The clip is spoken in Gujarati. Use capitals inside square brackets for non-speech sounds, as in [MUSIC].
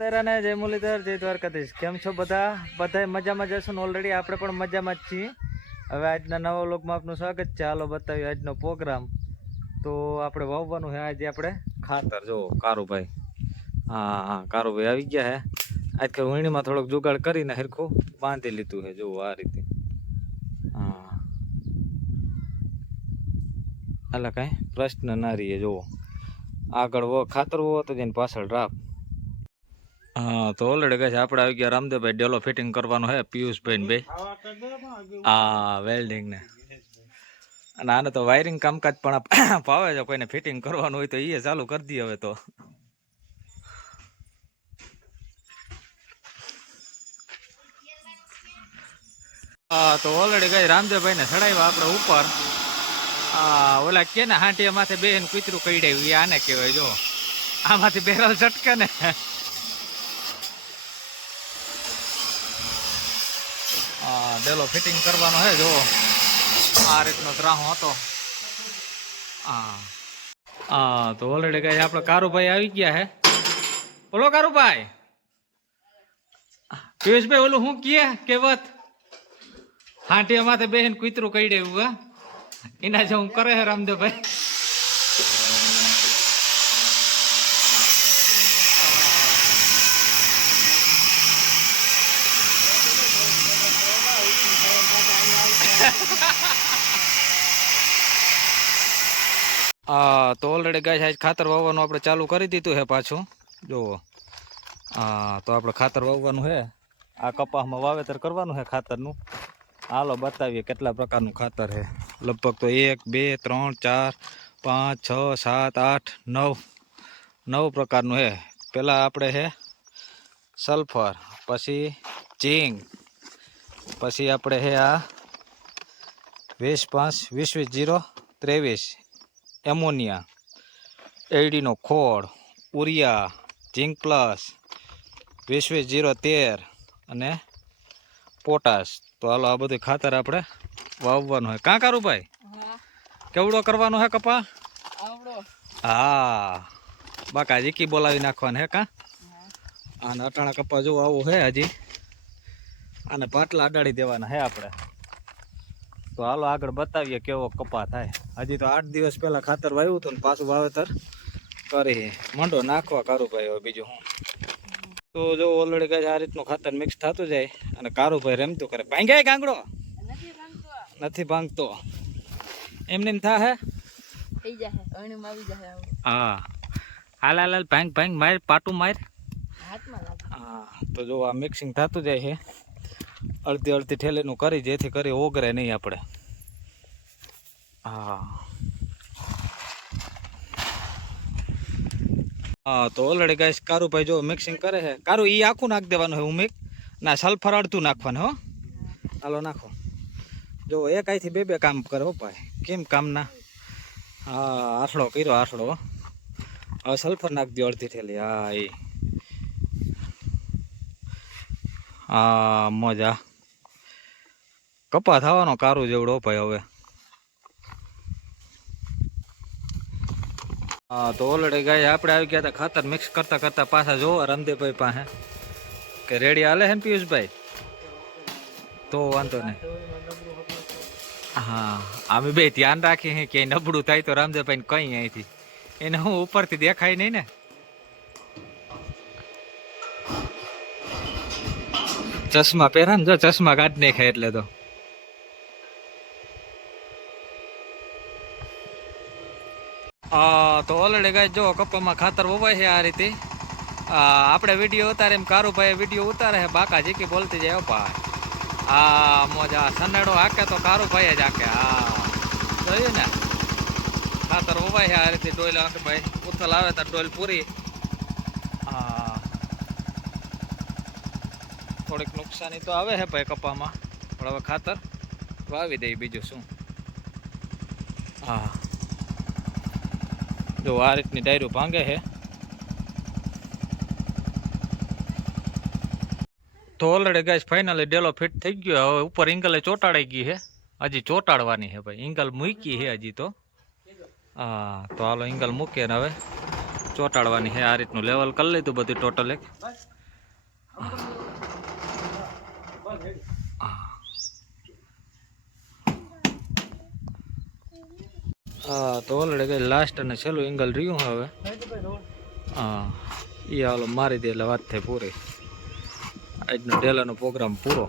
તારાને જય મુરલીધર, જય દ્વારકાધીશ. કેમ છો બધા? બધા મજામાં જશો ઓલરેડી આપણે પણ મજામાં જ છીએ. હવે આજના નવા લોકમાં આપનું સ્વાગત છે. હાલો બતાવીએ આજનો પ્રોગ્રામ. તો આપણે વાવવાનું છે આજે આપણે? ખાતર. જો, કારુભાઈ. હા હા, કારુભાઈ આવી ગયા હે. આજકાલ વીણીમાં થોડોક જુગાડ કરીને હરખું બાંધી લીધું છે જો, આ રીતે. હા. એટલે કાંઈ પ્રશ્ન ના રહીએ. જુઓ આગળ ખાતર હોવો તો જઈને પાછળ રાખ. હા, તો ઓલરેડી કહે છે, આપણે આવી ગયા રામદેવભાઈ ડેલો ફિટિંગ કરવાનો છે પિયુષભાઈ ને ભાઈ હા વેલ્ડિંગ ને. અને આને તો વાયરિંગ કામકાજ પણ [COUGHS] ફાવે છે, કોઈને ફિટિંગ કરવાનું હોય તો એ ચાલુ કરી દઈએ હવે તો. હા, તો ઓલરેડી ગઈ રામદેવભાઈ ને ચડાવ્યા આપણે ઉપર. ઓલા કે ને હાંટીયા માથે બેન કૂતરું કઈ આને કહેવાય, જો. આમાંથી બેરલ છટકે ને આ ડેલો ફિટિંગ કરવાનો હે જો આ રીતનો ત્રાહો હતો. હા હા તો ઓલરેડી કઈ આપણે કારુભાઈ આવી ગયા હે. બોલો કારુભાઈ. પિયુષભાઈ, ઓલું શું કહે કેવત હાંટીયા માથે બેન કૂતરું કઈ દેવું હા. એના જેવું કરે હે રામદેવભાઈ. હા તો ઓલરેડી ગાય આજ ખાતર વાવવાનું આપણે ચાલુ કરી દીધું છે પાછું. જુઓ. હા તો આપણે ખાતર વાવવાનું છે. આ કપાસમાં વાવેતર કરવાનું છે ખાતરનું. હાલો બતાવીએ કેટલા પ્રકારનું ખાતર છે. લગભગ તો એક, બે, ત્રણ, ચાર, પાંચ, છ, સાત, આઠ, નવ. નવ પ્રકારનું છે. પહેલાં આપણે છે સલ્ફર, પછી ઝીંક, પછી આપણે છે આ વીસ પાંચ, વીસ વીસ જીરો ત્રેવીસ. એમોનિયા એડીનો ખોળ ઉરિયા ઝીંક પ્લસ વીસ વીસ જીરો તેર અને પોટાશ. તો હાલો આ બધું ખાતર આપણે વાવવાનું હોય. કાં કારું ભાઈ? કેવડો કરવાનો હે કપા? હા. બાકા જીકી બોલાવી નાખવાનું હે કાં? અને અટાણા કપા જો આવું હે હજી. અને પાટલા અડાડી દેવાના હે આપણે. તો હાલો આગળ બતાવીએ કેવો કપા થાય. હજી તો આઠ દિવસ પહેલા ખાતર વાવ્યું હતું ને પાછું વાવેતર કરી મંડો નાખવા કારુભાઈ હવે બીજું હું. તો જો ઓલરેડી કહે આ રીતનું ખાતર મિક્સ થતું જાય અને કારુભાઈ રમતું કરે. ભાંગ્યા ગાંગડો? નથી ભાંગતો. એમને એમ થા હે. હા. હાલ હાલ ભાંગ ભાંગ માર પાટું માર. હાથમાં હા તો જો આ મિક્સિંગ થતું જાય છે. અડધી અડધી ઠેલીનું કરી જેથી કરી ઓગરે નહીં આપણે. હા. તો ઓલરેડી ગાઈસ કારુભાઈ જો મિક્સિંગ કરે છે. કારુ એ આખું નાખ દેવાનું હું ઉમિક ના સલ્ફર અડધું નાખવાનું હો. હાલો નાખો. જો, એક આઈથી બે બે કામ કરે, હો ભાઈ. કેમ કામના હા આઠડો કર્યો આઠડો. હવે સલ્ફર નાખ દો અડધી થેલી. હા એ હા, મજા. કપા થવાનો કારું જેવડો ભાઈ હવે. હા, તો ઓલરેડી ગાય આપણે આવી ગયા હતા ખાતર મિક્સ કરતા કરતા પાછા જોવા રામદેવભાઈ પાસે. કે રેડી હાલે હે ને પિયુષભાઈ? તો વાંધો નહીં. હા, અમે બે ધ્યાન રાખીએ છીએ કે નબળું થાય તો રામદેવભાઈ ને કઈ અહીંથી. એને હું ઉપરથી દેખાય નહીં ને. ચશ્મા પહેરા ને જો, ચશ્મા કાઢ નાખે એટલે તો. તો ઓલરેડી ગાય જો કપામાં ખાતર વવાય છે આ રીતે. આપણે વીડિયો ઉતારે એમ કારુભાઈ વીડિયો ઉતારે છે બાકા જીકી બોલતી જાય હો ભાઈ. આ મોજા સનેડો હાકે તો કારુભાઈ જ હાકે, હા. જોયું ને? ખાતર વવાય છે આ રીતે ડોલ હાકે, ભાઈ. ઉથલ આવે તો ડોલ પૂરી. હા. થોડીક નુકસાની તો આવે છે ભાઈ કપામાં પણ હવે ખાતર વાવી દઈએ બીજું શું. હા. જો આ રીતની ડાયરું ભાંગે છે તો ઓલરેડી ગાઈસ ફાઇનલી ડેલો ફિટ થઈ ગયો હવે ઉપર ઇંગલે ચોટાડાઈ ગઈ છે હજી ચોટાડવાની છે ભાઈ ઇંગલ મૂકી છે હજી તો હા તો હાલો ઇંગલ મૂકીએ ને હવે ચોંટાડવાની છે આ રીતનું લેવલ કરી લીધું બધું ટોટલ એક હા, તો ઓલરેડી કઈ લાસ્ટ અને છેલ્લું એંગલ રહ્યું હવે. હા એ હાલો મારી દે એટલે વાત થઈ પૂરી. આજનો ડેલાનો પ્રોગ્રામ પૂરો.